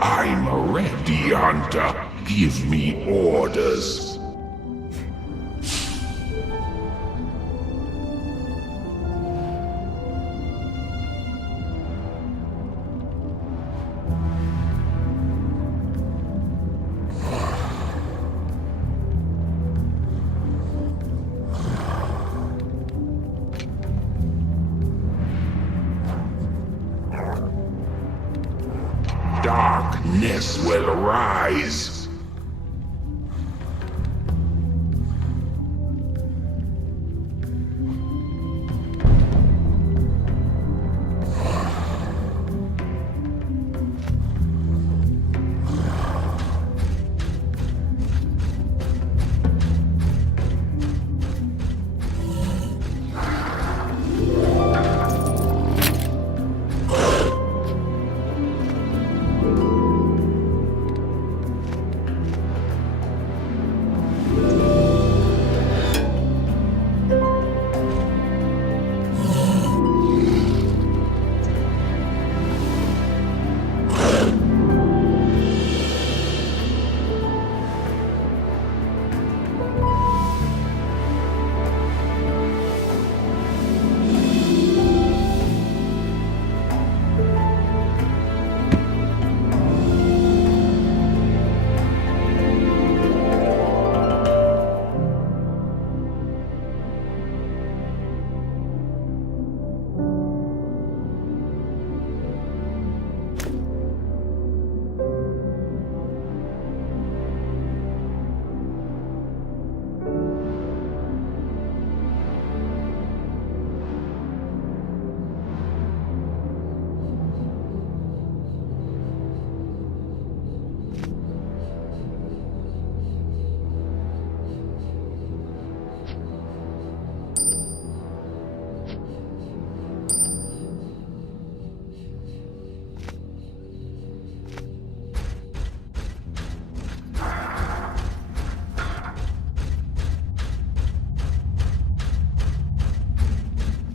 I'm ready, Hunter. Give me orders. Darkness will rise.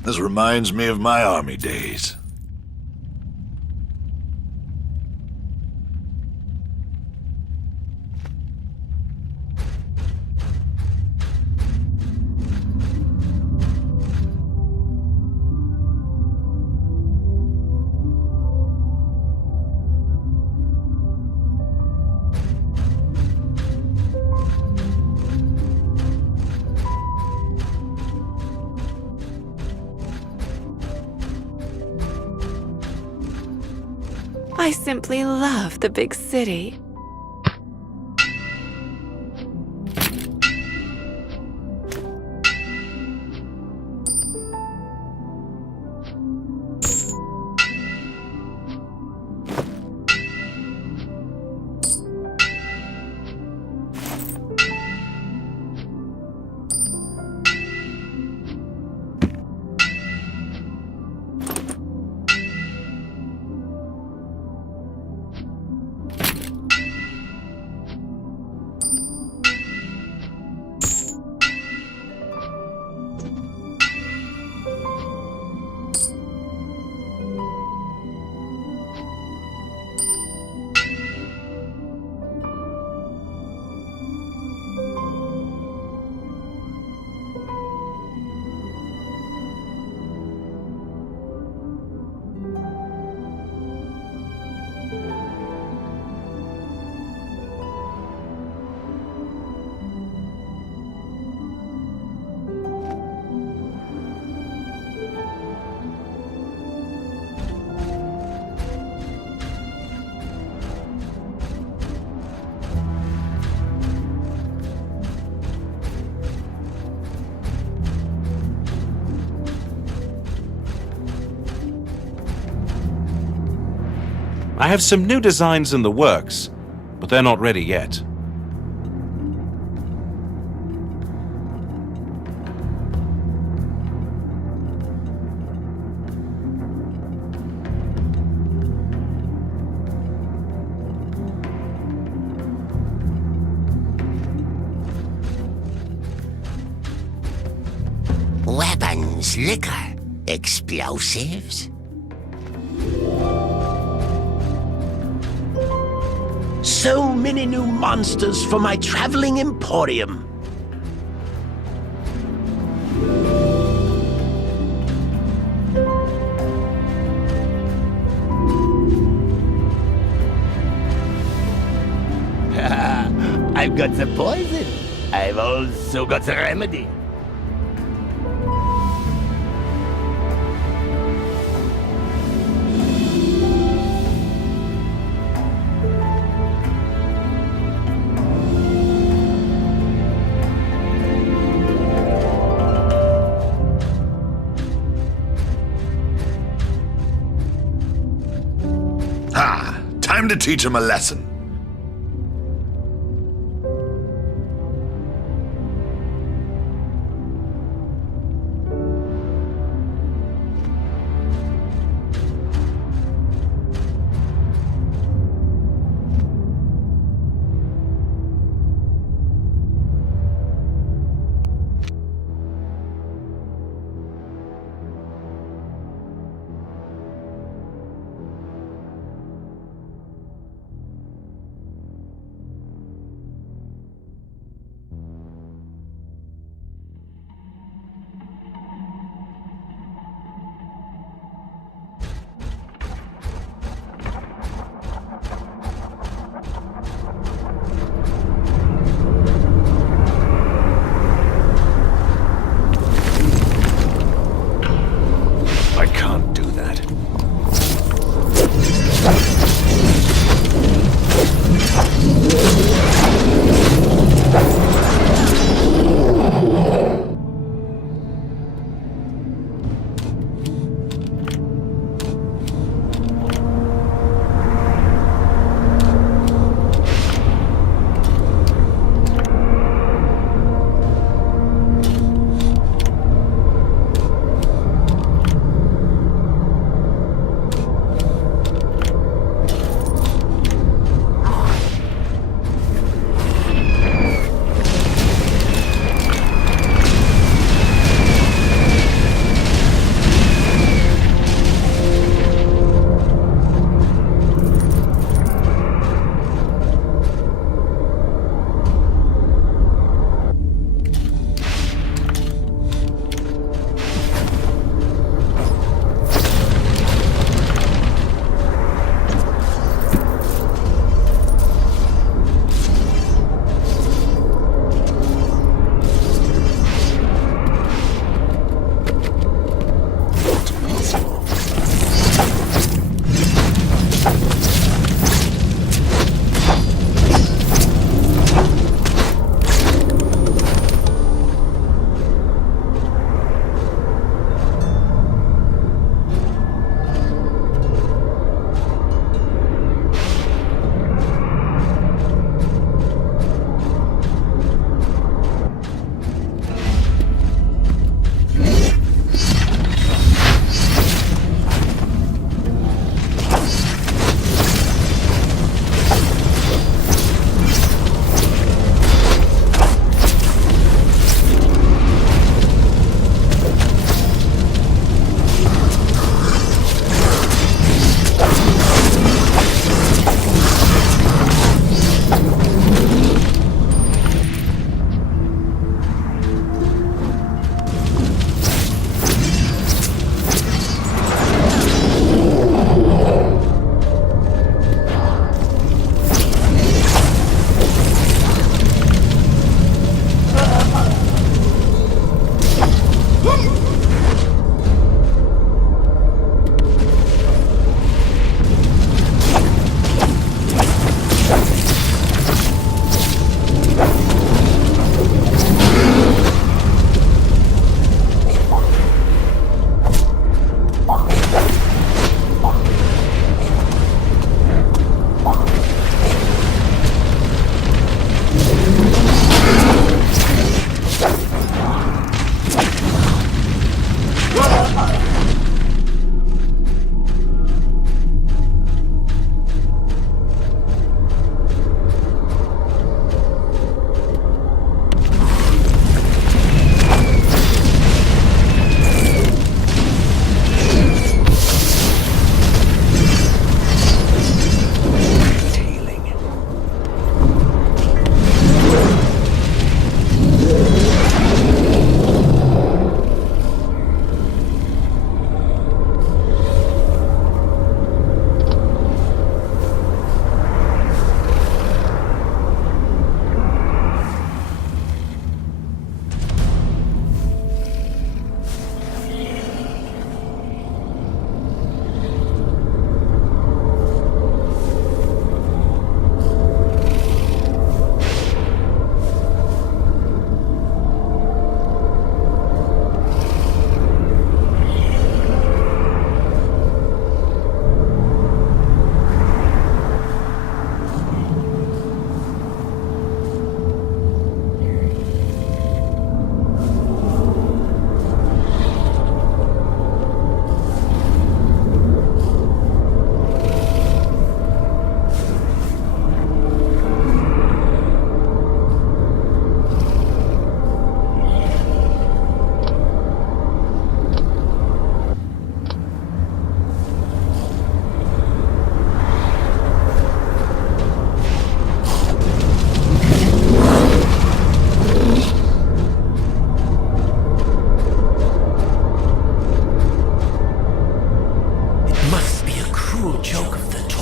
This reminds me of my army days. I simply love the big city. I have some new designs in the works, but they're not ready yet. Weapons, liquor, explosives. So many new monsters for my traveling emporium. I've got the poison. I've also got the remedy. Time to teach him a lesson.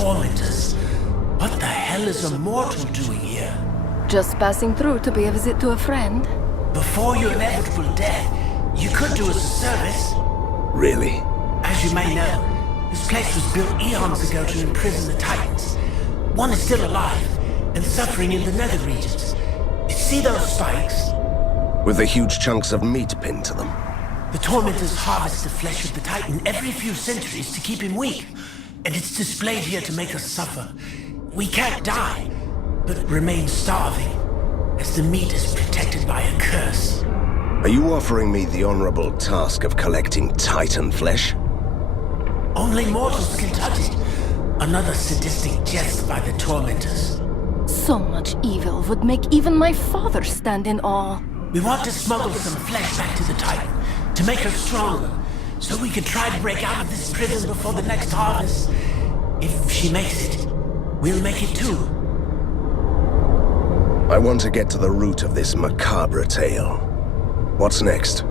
tormentors. What the hell is a mortal doing here? Just passing through to pay a visit to a friend. Before your inevitable death, you could do us a service. Really? As you may know, this place was built eons ago to imprison the Titans. One is still alive, and suffering in the nether regions. You see those spikes? With the huge chunks of meat pinned to them. The tormentors harvest the flesh of the Titan every few centuries to keep him weak. And it's displayed here to make us suffer. We can't die, but remain starving, as the meat is protected by a curse. Are you offering me the honorable task of collecting Titan flesh? Only mortals can touch it. Another sadistic jest by the tormentors. So much evil would make even my father stand in awe. We want to smuggle some flesh back to the Titan, to make her stronger, so we can try to break out of this prison before the next harvest. If she makes it, we'll make it too. I want to get to the root of this macabre tale. What's next?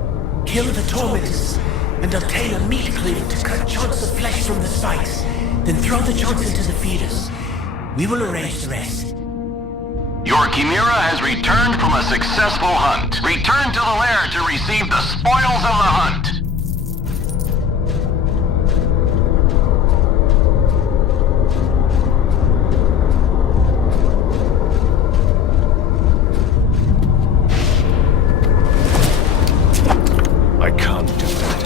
Kill the tormentors, and obtain a meat cleaver to cut chunks of flesh from the spikes, then throw the chunks into the feeders. We will arrange the rest. Your Chimera has returned from a successful hunt. Return to the lair to receive the spoils of the hunt. I can't do that.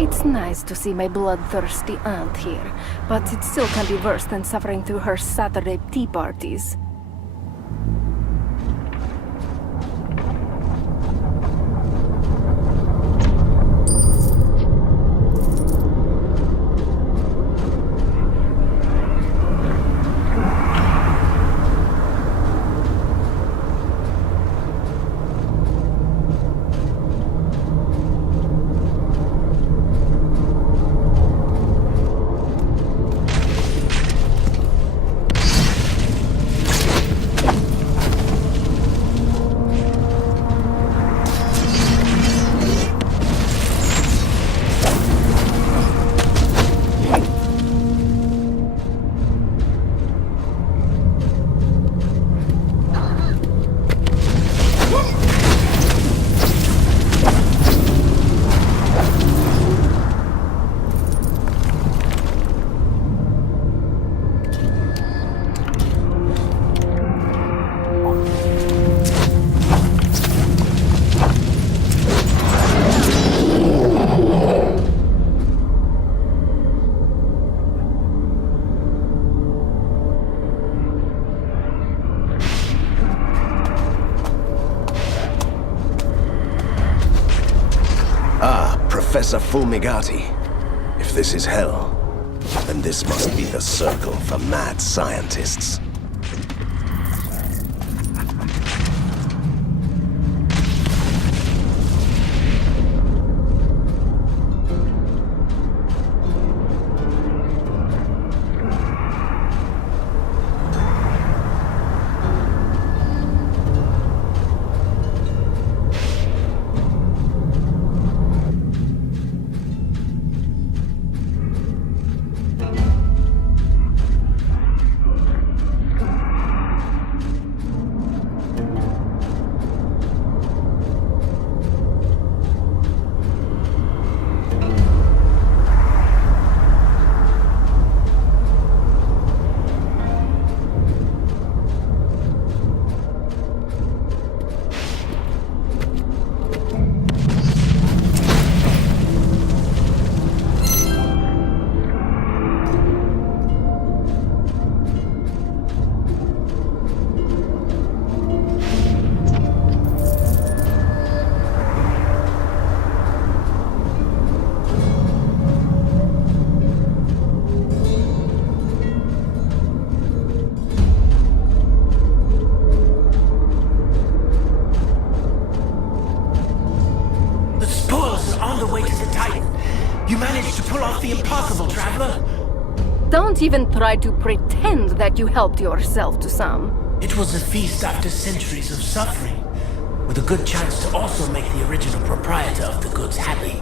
It's nice to see my bloodthirsty aunt here, but it still can be worse than suffering through her Saturday tea parties. Professor Fulmigati. If this is hell, then this must be the circle for mad scientists. Don't even try to pretend that you helped yourself to some. It was a feast after centuries of suffering, with a good chance to also make the original proprietor of the goods happy.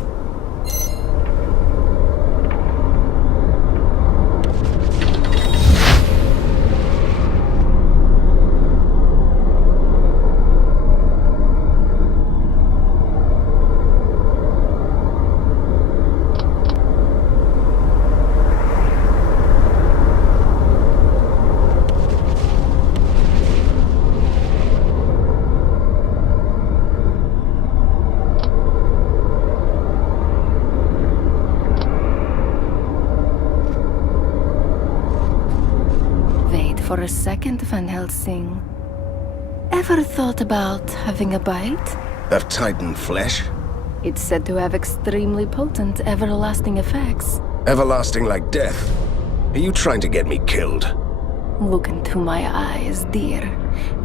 For a second, Van Helsing. Ever thought about having a bite? Of Titan flesh? It's said to have extremely potent, everlasting effects. Everlasting like death? Are you trying to get me killed? Look into my eyes, dear,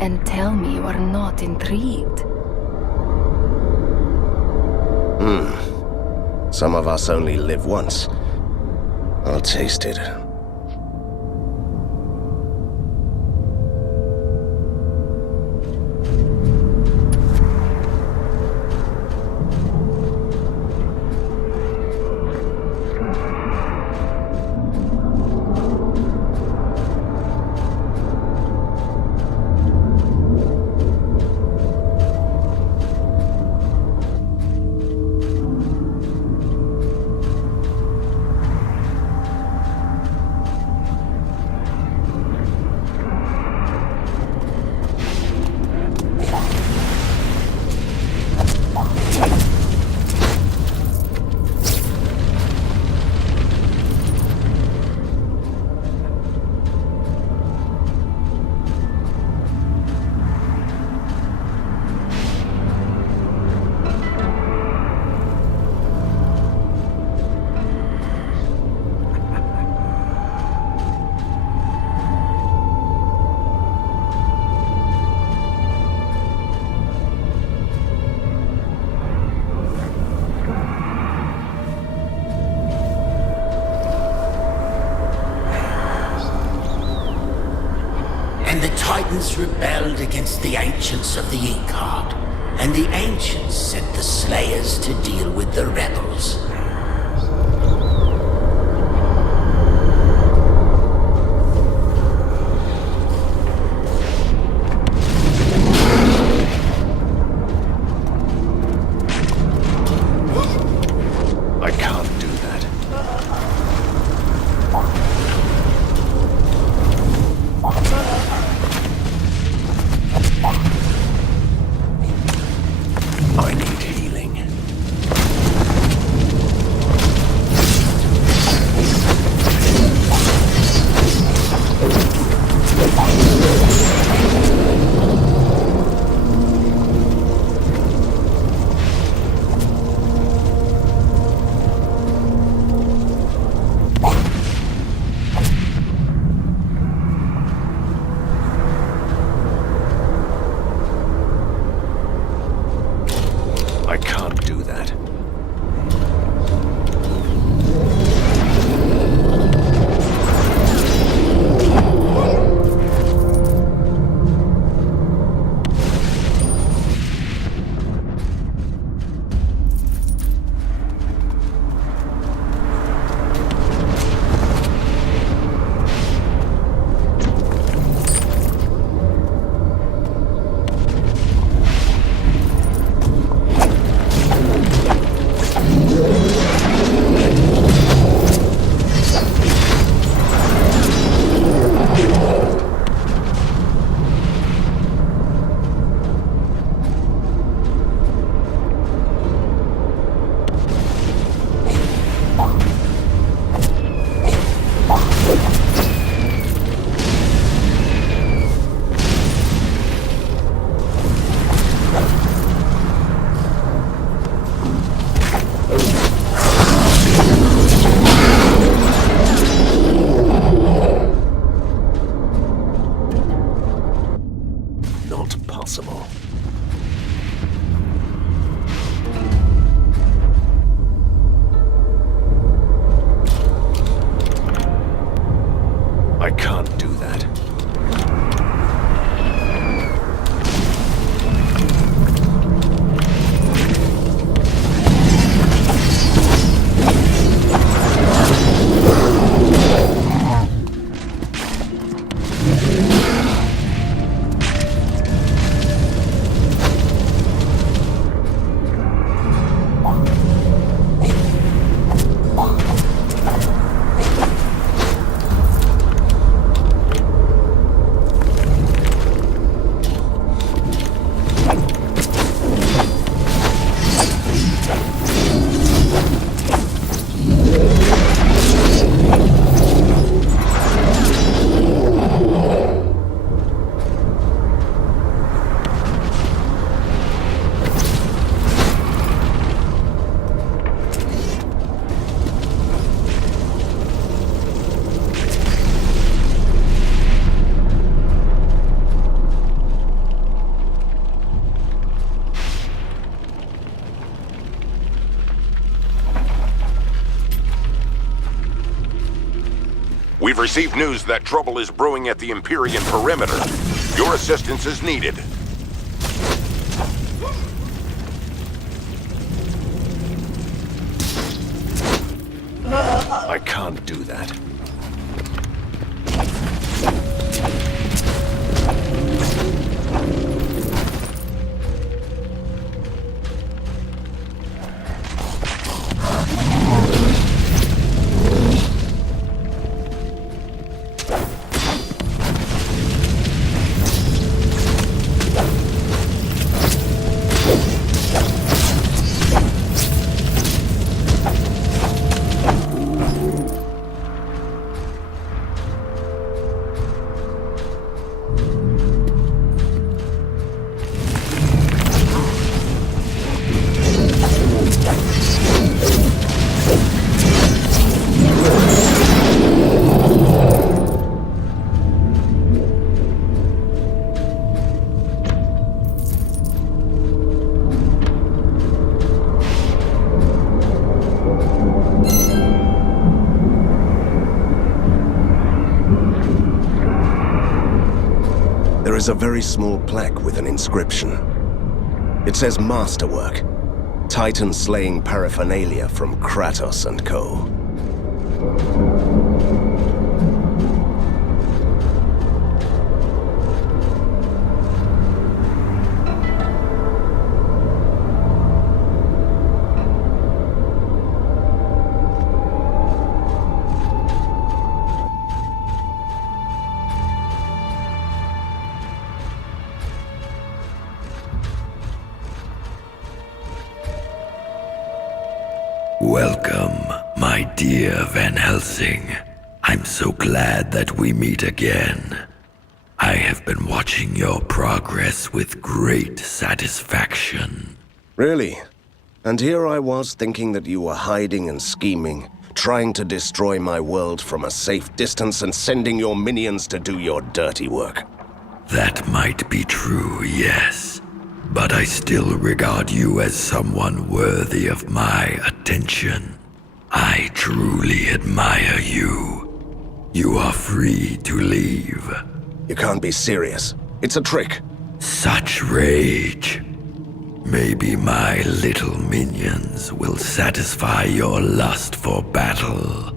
and tell me you are not intrigued. Some of us only live once. I'll taste it. Lebatans rebelled against the Ancients of the Inkheart, and the Ancients sent the Slayers to deal with the rebels. I can't do that. I need healing. I can't do that. Not possible. I can't do that. We've received news that trouble is brewing at the Empyrean perimeter. Your assistance is needed. I can't do that. There is a very small plaque with an inscription. It says Masterwork. Titan-slaying paraphernalia from Kratos and Co. Welcome, my dear Van Helsing. I'm so glad that we meet again. I have been watching your progress with great satisfaction. Really? And here I was thinking that you were hiding and scheming, trying to destroy my world from a safe distance and sending your minions to do your dirty work. That might be true, yes. But I still regard you as someone worthy of my attention. I truly admire you. You are free to leave. You can't be serious. It's a trick. Such rage. Maybe my little minions will satisfy your lust for battle.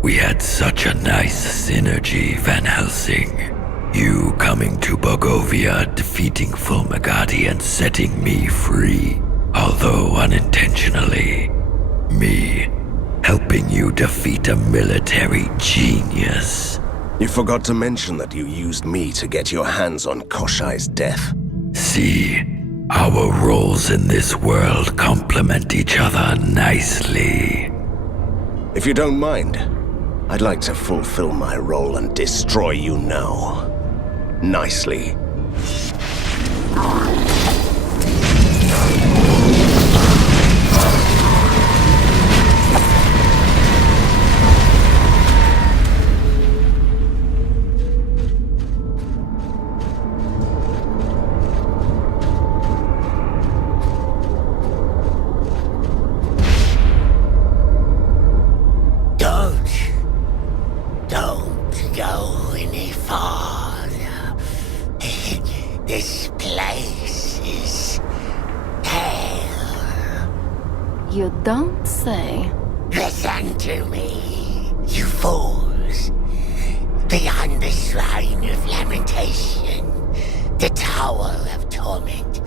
We had such a nice synergy, Van Helsing. You coming to Bogovia, defeating Fulmagati and setting me free, although unintentionally. Me helping you defeat a military genius. You forgot to mention that you used me to get your hands on Koshai's death. See, our roles in this world complement each other nicely. If you don't mind, I'd like to fulfill my role and destroy you now. Nicely. Don't go any farther. This place is hell. You don't say. Listen to me, you fools. Beyond the Shrine of Lamentation, the Tower of Torment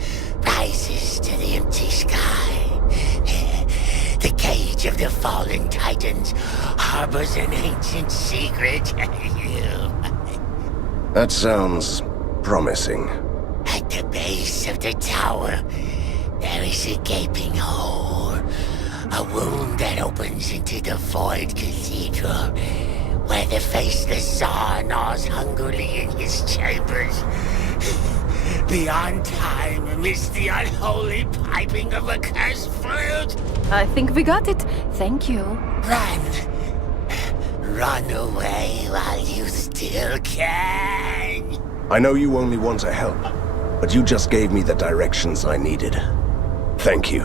rises to the empty sky. The cage of the fallen titans harbors an ancient secret. That sounds promising. At the base of the tower, there is a gaping hole. A wound that opens into the void cathedral, where the faceless Tsar gnaws hungrily in his chambers. Beyond time amidst the unholy piping of a cursed flute. I think we got it. Thank you. Run! Run away while you still can. I know you only want to help, but you just gave me the directions I needed. Thank you.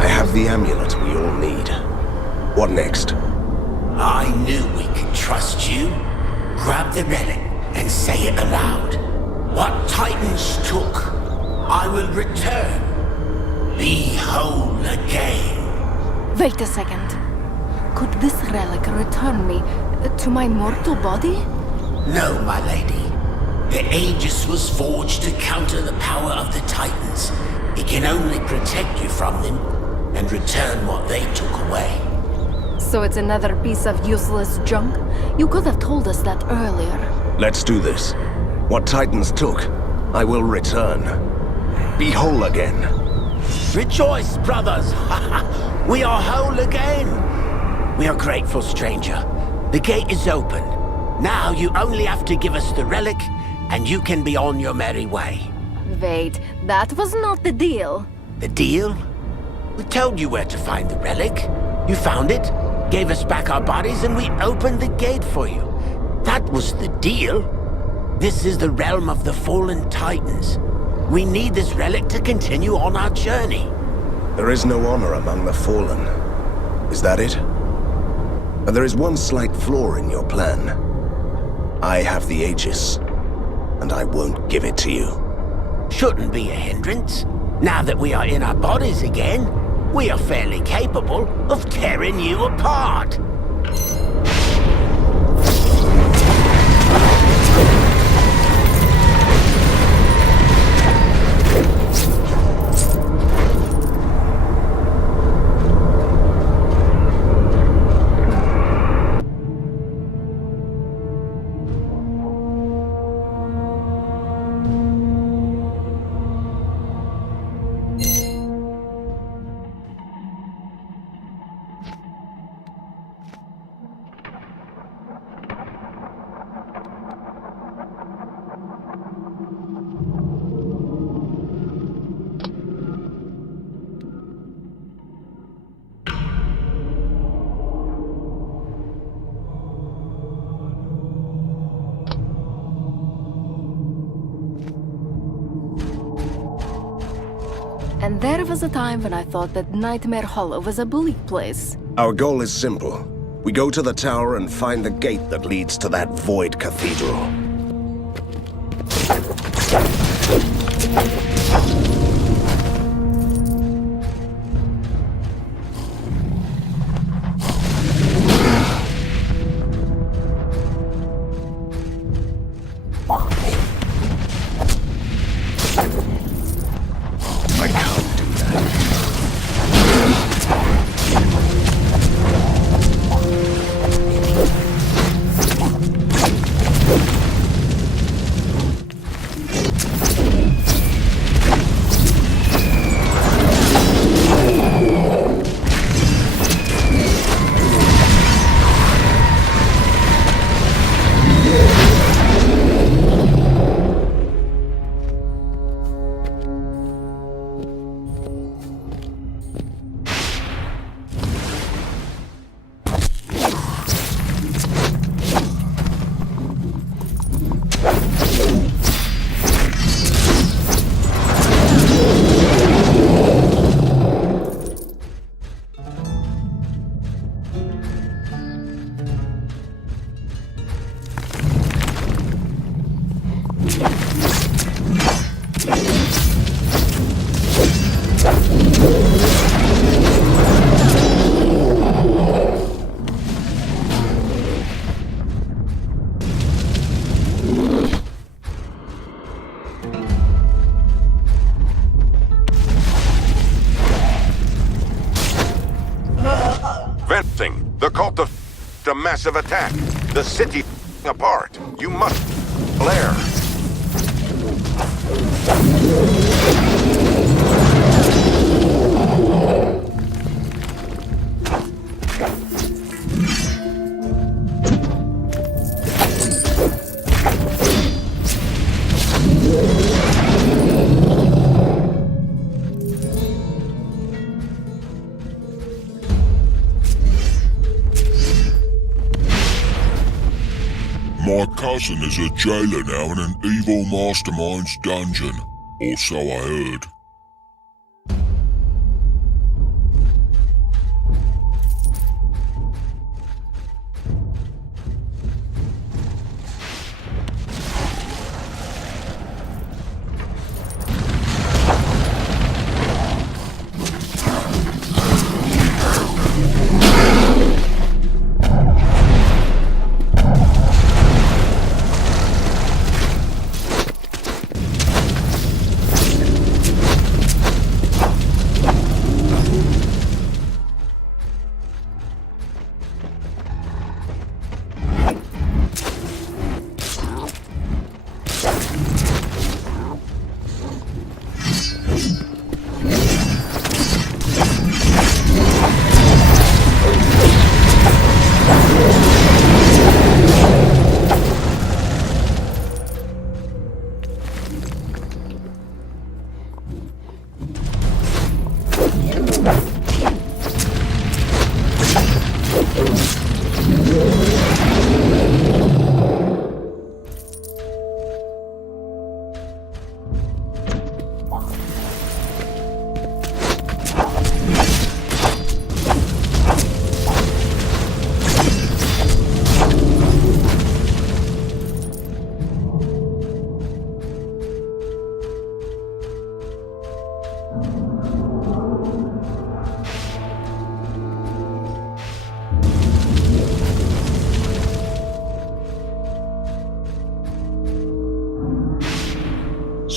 I have the amulet we all need. What next? I knew we could trust you. Grab the relic and say it aloud. What Titans took, I will return. Be whole again. Wait a second. Could this relic return me to my mortal body? No, my lady. The Aegis was forged to counter the power of the Titans. It can only protect you from them and return what they took away. So it's another piece of useless junk? You could have told us that earlier. Let's do this. What Titans took, I will return. Be whole again. Rejoice, brothers! We are whole again! We are grateful, stranger. The gate is open. Now you only have to give us the relic, and you can be on your merry way. Wait, that was not the deal. The deal? We told you where to find the relic. You found it, gave us back our bodies, and we opened the gate for you. That was the deal. This is the realm of the fallen Titans. We need this relic to continue on our journey. There is no honor among the fallen. Is that it? But there is one slight flaw in your plan. I have the Aegis, and I won't give it to you. Shouldn't be a hindrance. Now that we are in our bodies again, we are fairly capable of tearing you apart. And there was a time when I thought that Nightmare Hollow was a bleak place. Our goal is simple. We go to the tower and find the gate that leads to that void cathedral. The cult of a massive attack. The city apart. You must flare. cousin is a jailer now in an evil mastermind's dungeon. Or so I heard.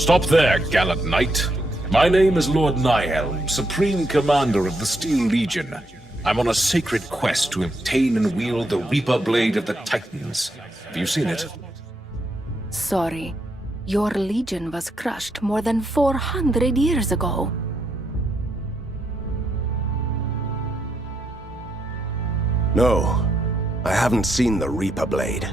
Stop there, gallant knight. My name is Lord Nihelm, Supreme Commander of the Steel Legion. I'm on a sacred quest to obtain and wield the Reaper Blade of the Titans. Have you seen it? Sorry. Your legion was crushed more than 400 years ago. No, I haven't seen the Reaper Blade.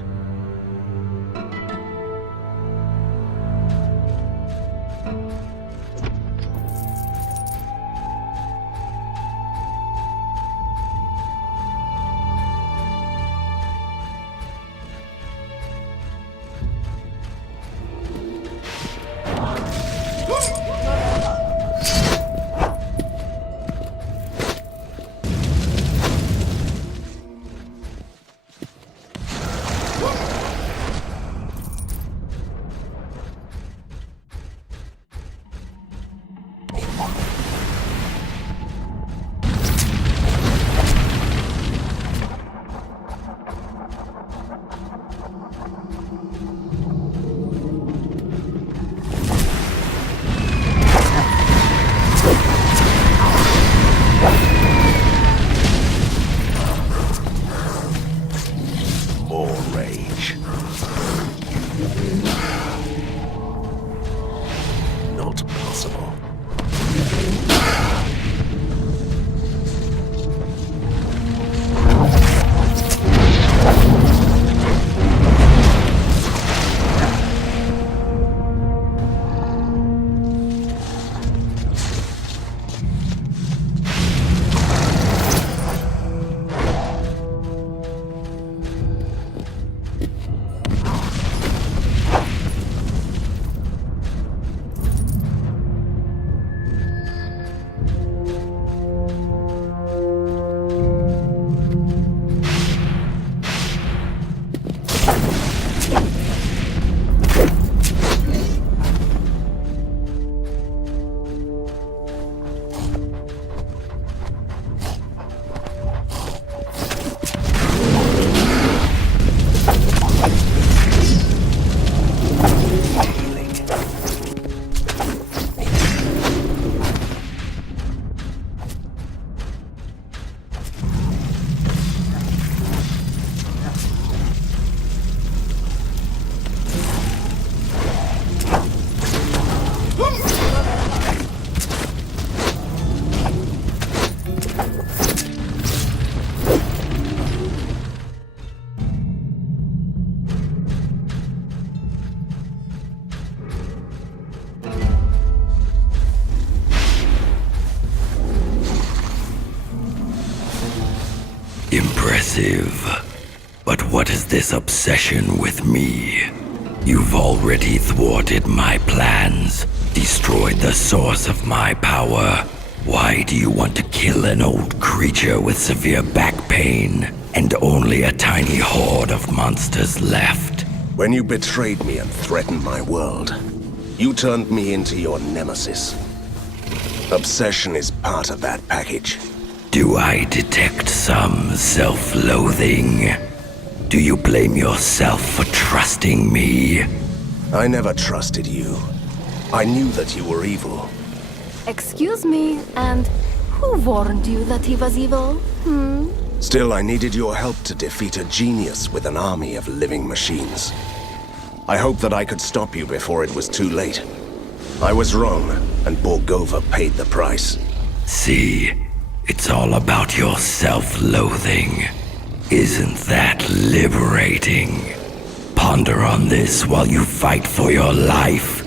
Impressive. But what is this obsession with me? You've already thwarted my plans, destroyed the source of my power. Why do you want to kill an old creature with severe back pain, and only a tiny horde of monsters left? When you betrayed me and threatened my world, you turned me into your nemesis. Obsession is part of that package. Do I detect some self-loathing? Do you blame yourself for trusting me? I never trusted you. I knew that you were evil. Excuse me, and who warned you that he was evil? Still, I needed your help to defeat a genius with an army of living machines. I hoped that I could stop you before it was too late. I was wrong, and Borgova paid the price. See, it's all about your self-loathing. Isn't that liberating? Ponder on this while you fight for your life.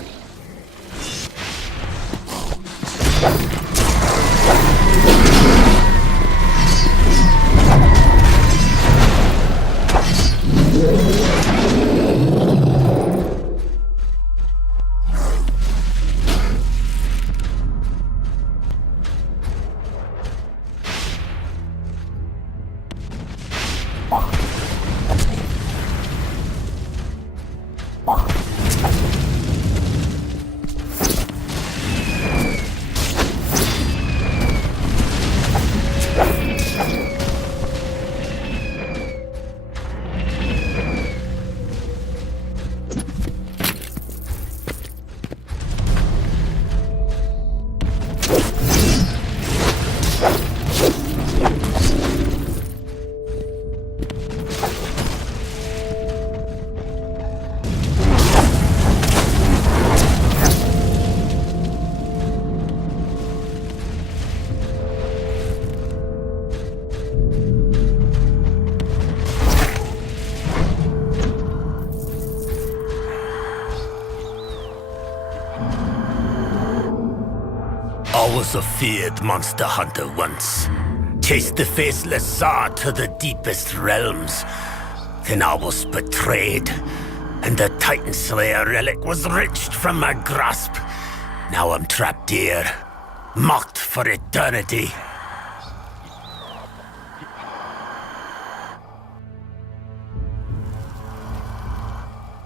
I was a feared monster hunter once. Chased the faceless Tsar to the deepest realms. Then I was betrayed, and the Titan Slayer relic was wrenched from my grasp. Now I'm trapped here, mocked for eternity.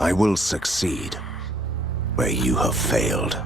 I will succeed where you have failed.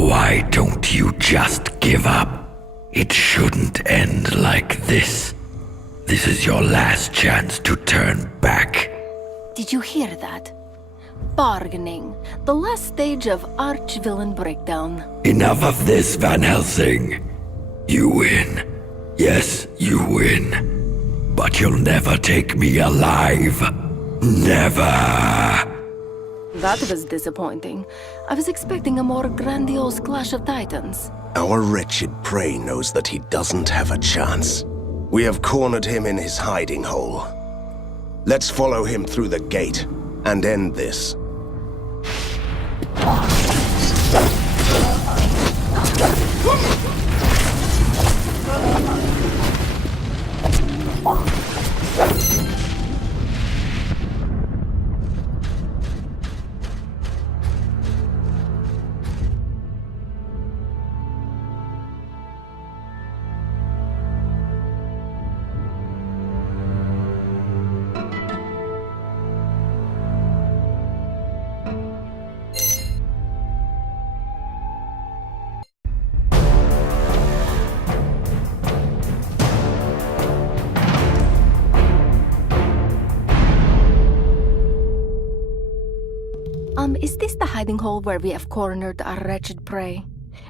Why don't you just give up? It shouldn't end like this. This is your last chance to turn back. Did you hear that? Bargaining. The last stage of arch-villain breakdown. Enough of this, Van Helsing. You win. Yes, you win. But you'll never take me alive. Never. That was disappointing. I was expecting a more grandiose clash of titans. Our wretched prey knows that he doesn't have a chance. We have cornered him in his hiding hole. Let's follow him through the gate and end this. Is this the hiding hole where we have cornered our wretched prey?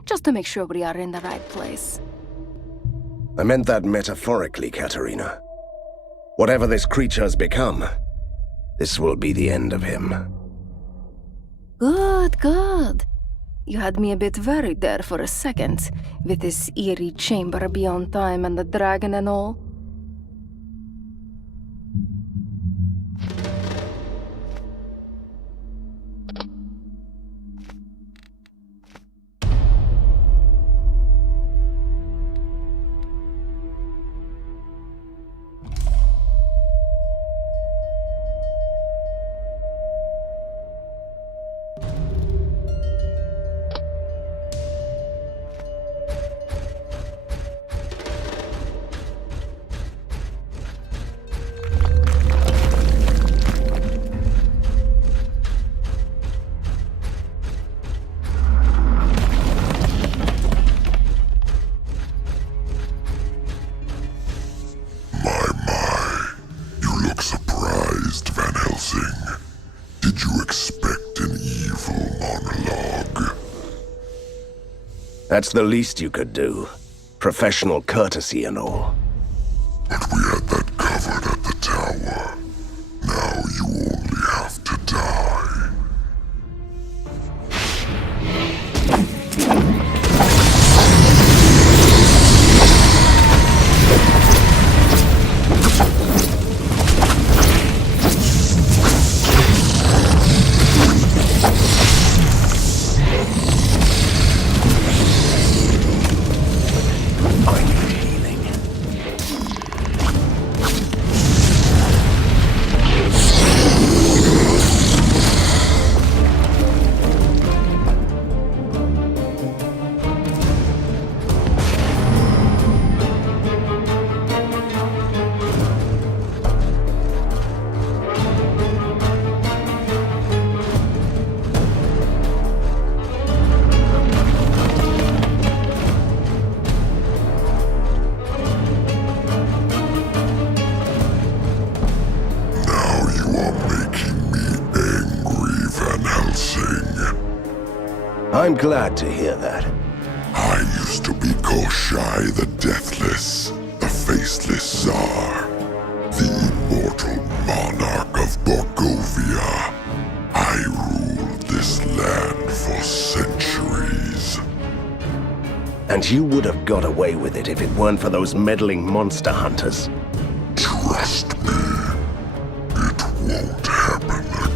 Just to make sure we are in the right place. I meant that metaphorically, Katerina. Whatever this creature has become, this will be the end of him. Good, good. You had me a bit worried there for a second, with this eerie chamber beyond time and the dragon and all. That's the least you could do. Professional courtesy and all. But we had that covered at the tower. Now you only have to die. I'm glad to hear that. I used to be Koshai the Deathless, the Faceless Tsar, the immortal monarch of Borgovia. I ruled this land for centuries. And you would have got away with it if it weren't for those meddling monster hunters. Trust me, it won't happen again.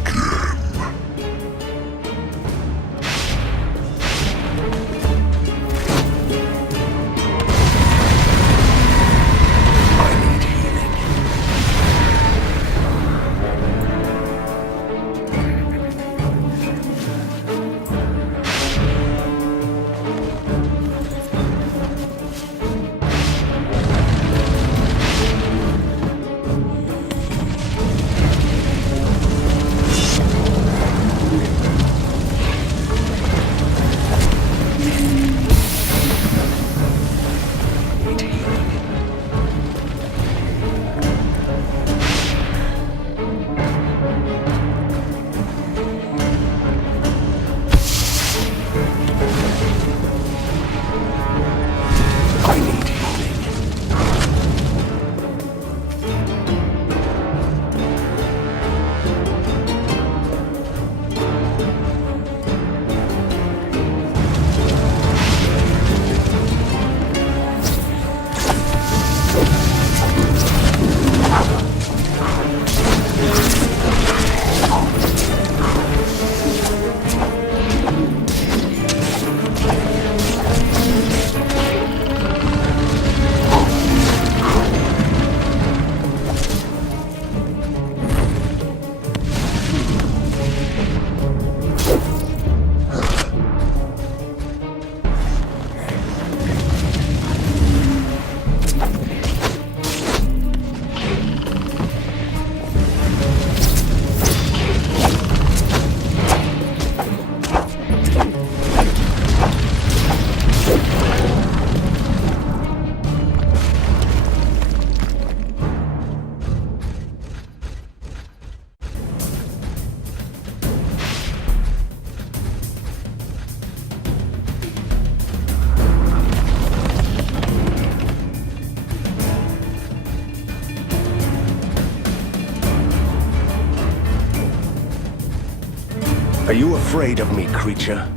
you afraid of me, creature?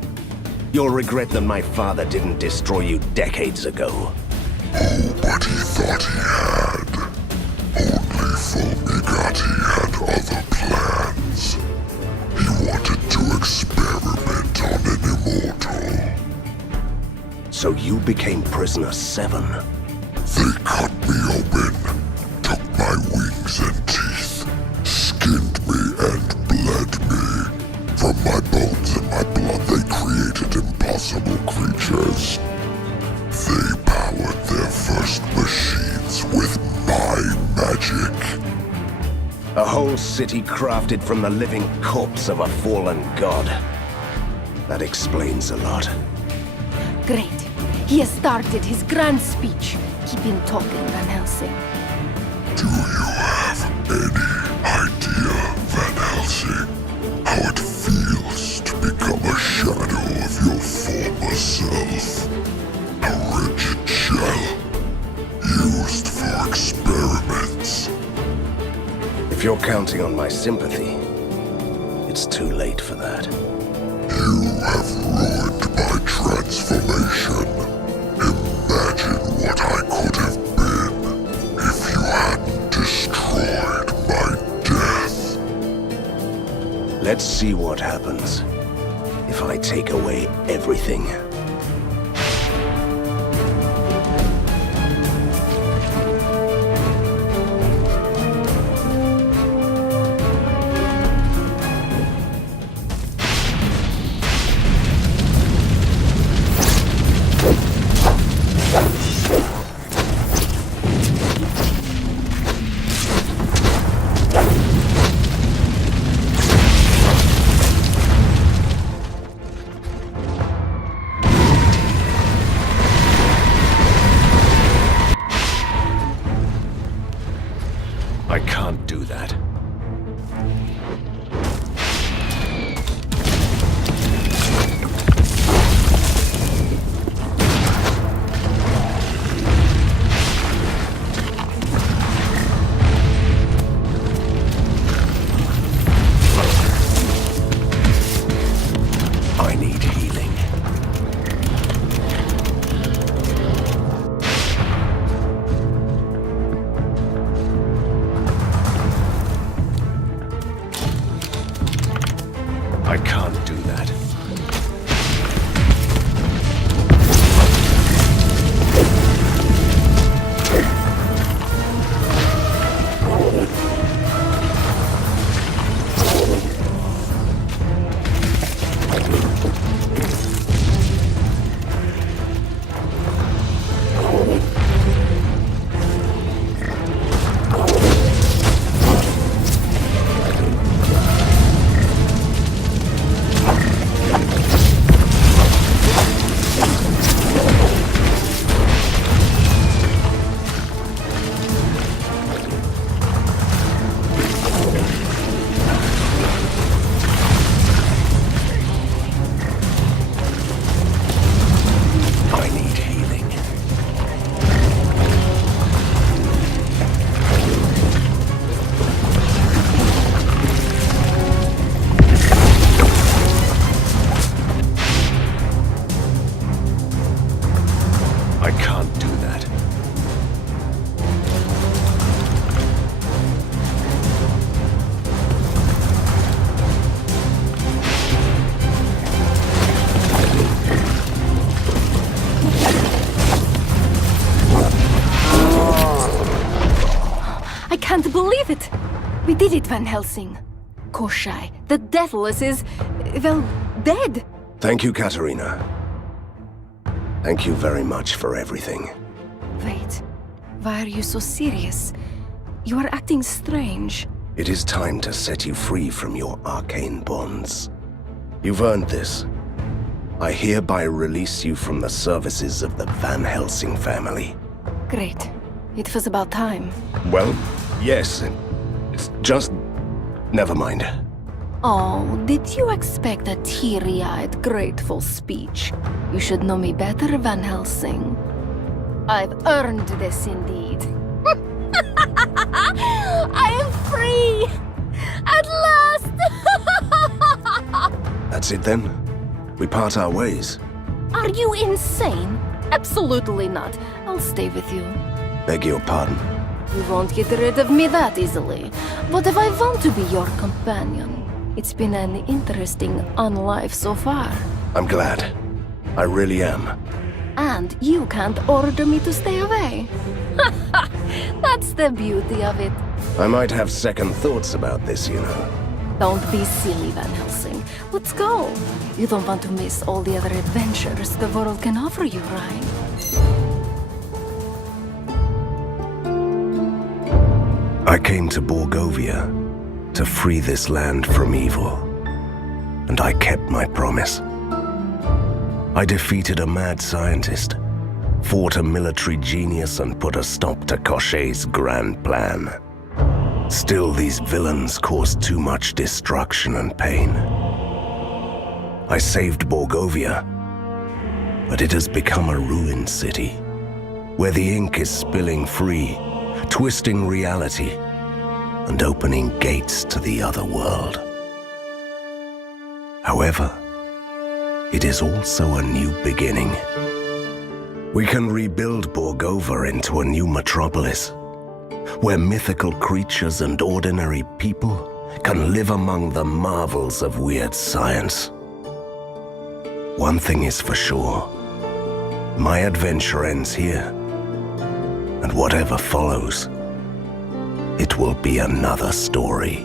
You'll regret that my father didn't destroy you decades ago. Oh, but he thought he had. Only Fulmigati had other plans. He wanted to experiment on an immortal. So you became prisoner 7? They cut me open, took my wings and teeth, skinned me and bled me. From my bones and my blood they created impossible creatures. They powered their first machines with my magic. A whole city crafted from the living corpse of a fallen god. That explains a lot. Great. He has started his grand speech. Keep him talking, Van Helsing. Do you have any idea, Van Helsing, how it feels to become a shadow of your former self? A rigid shell, used for experiments. If you're counting on my sympathy, it's too late for that. You have ruined my transformation. Imagine what I could have been if you hadn't destroyed my death. Let's see what happens if I take away everything. I can't do that. I need healing. I can't do that. I need healing. I can't do that. I can't believe it! We did it, Van Helsing. Koshai, the Deathless is, well, dead. Thank you, Katarina. Thank you very much for everything. Wait, why are you so serious? You are acting strange. It is time to set you free from your arcane bonds. You've earned this. I hereby release you from the services of the Van Helsing family. Great. It was about time. Well, yes. It's just... never mind. Oh, did you expect a teary-eyed, grateful speech? You should know me better, Van Helsing. I've earned this indeed. I am free! At last! That's it then? We part our ways. Are you insane? Absolutely not. I'll stay with you. Beg your pardon. You won't get rid of me that easily. But if I want to be your companion, it's been an interesting life so far. I'm glad. I really am. And you can't order me to stay away. That's the beauty of it. I might have second thoughts about this, you know. Don't be silly, Van Helsing. Let's go. You don't want to miss all the other adventures the world can offer you, right? I came to Borgovia to free this land from evil. And I kept my promise. I defeated a mad scientist, fought a military genius and put a stop to Cochet's grand plan. Still, these villains caused too much destruction and pain. I saved Borgovia, but it has become a ruined city, where the ink is spilling free, twisting reality, and opening gates to the other world. However, it is also a new beginning. We can rebuild Borgova into a new metropolis, where mythical creatures and ordinary people can live among the marvels of weird science. One thing is for sure, my adventure ends here, and whatever follows, it will be another story.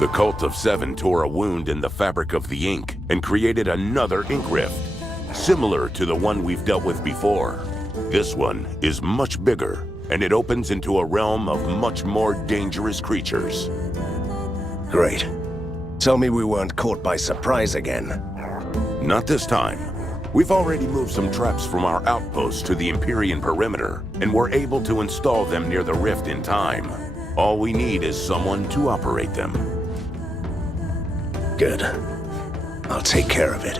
The Cult of Seven tore a wound in the fabric of the ink and created another ink rift, similar to the one we've dealt with before. This one is much bigger, and it opens into a realm of much more dangerous creatures. Great. Tell me we weren't caught by surprise again. Not this time. We've already moved some traps from our outposts to the Empyrean perimeter, and we're able to install them near the rift in time. All we need is someone to operate them. Good. I'll take care of it.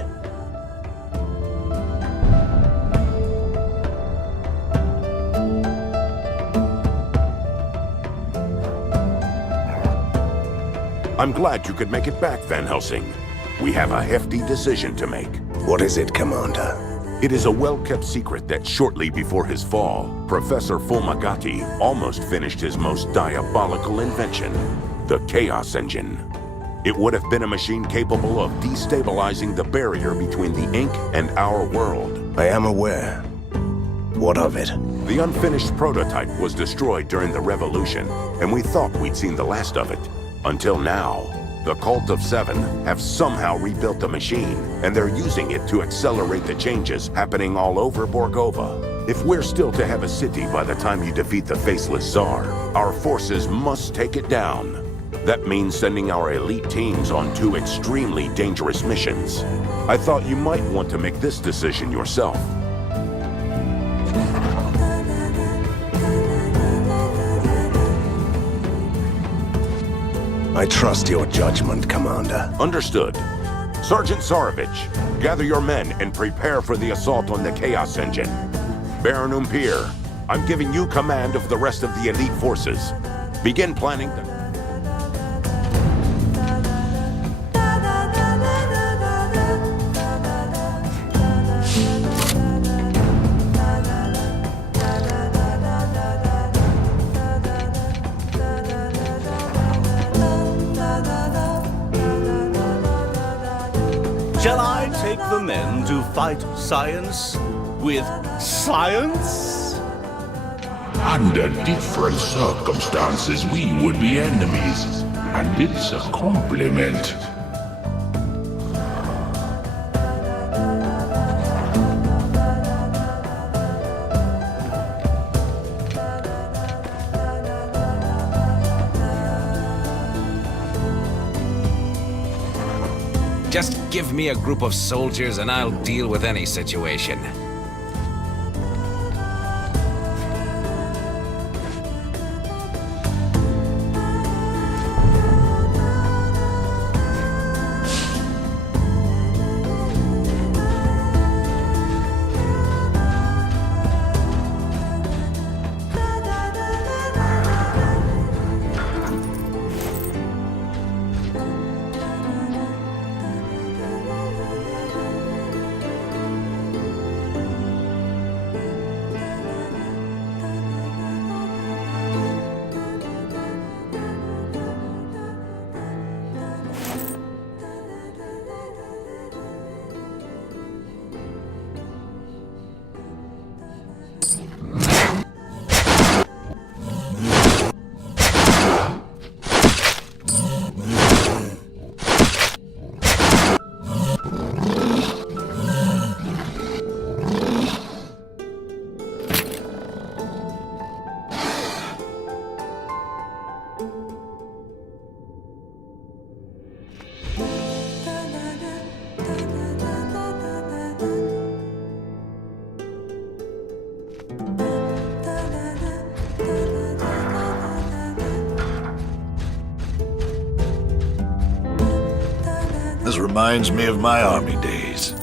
I'm glad you could make it back, Van Helsing. We have a hefty decision to make. What is it, Commander? It is a well-kept secret that shortly before his fall, Professor Fulmagati almost finished his most diabolical invention, the Chaos Engine. It would have been a machine capable of destabilizing the barrier between the ink and our world. I am aware. What of it? The unfinished prototype was destroyed during the Revolution, and we thought we'd seen the last of it. Until now, the Cult of Seven have somehow rebuilt the machine, and they're using it to accelerate the changes happening all over Borgova. If we're still to have a city by the time you defeat the Faceless Tsar, our forces must take it down. That means sending our elite teams on 2 extremely dangerous missions. I thought you might want to make this decision yourself. I trust your judgment, Commander. Understood. Sergeant Tsarevich, gather your men and prepare for the assault on the Chaos Engine. Baron Umpir, I'm giving you command of the rest of the elite forces. Begin planning the... Shall I take the men to fight science with science? Under different circumstances, we would be enemies, and it's a compliment. Just give me a group of soldiers and I'll deal with any situation. This reminds me of my army days.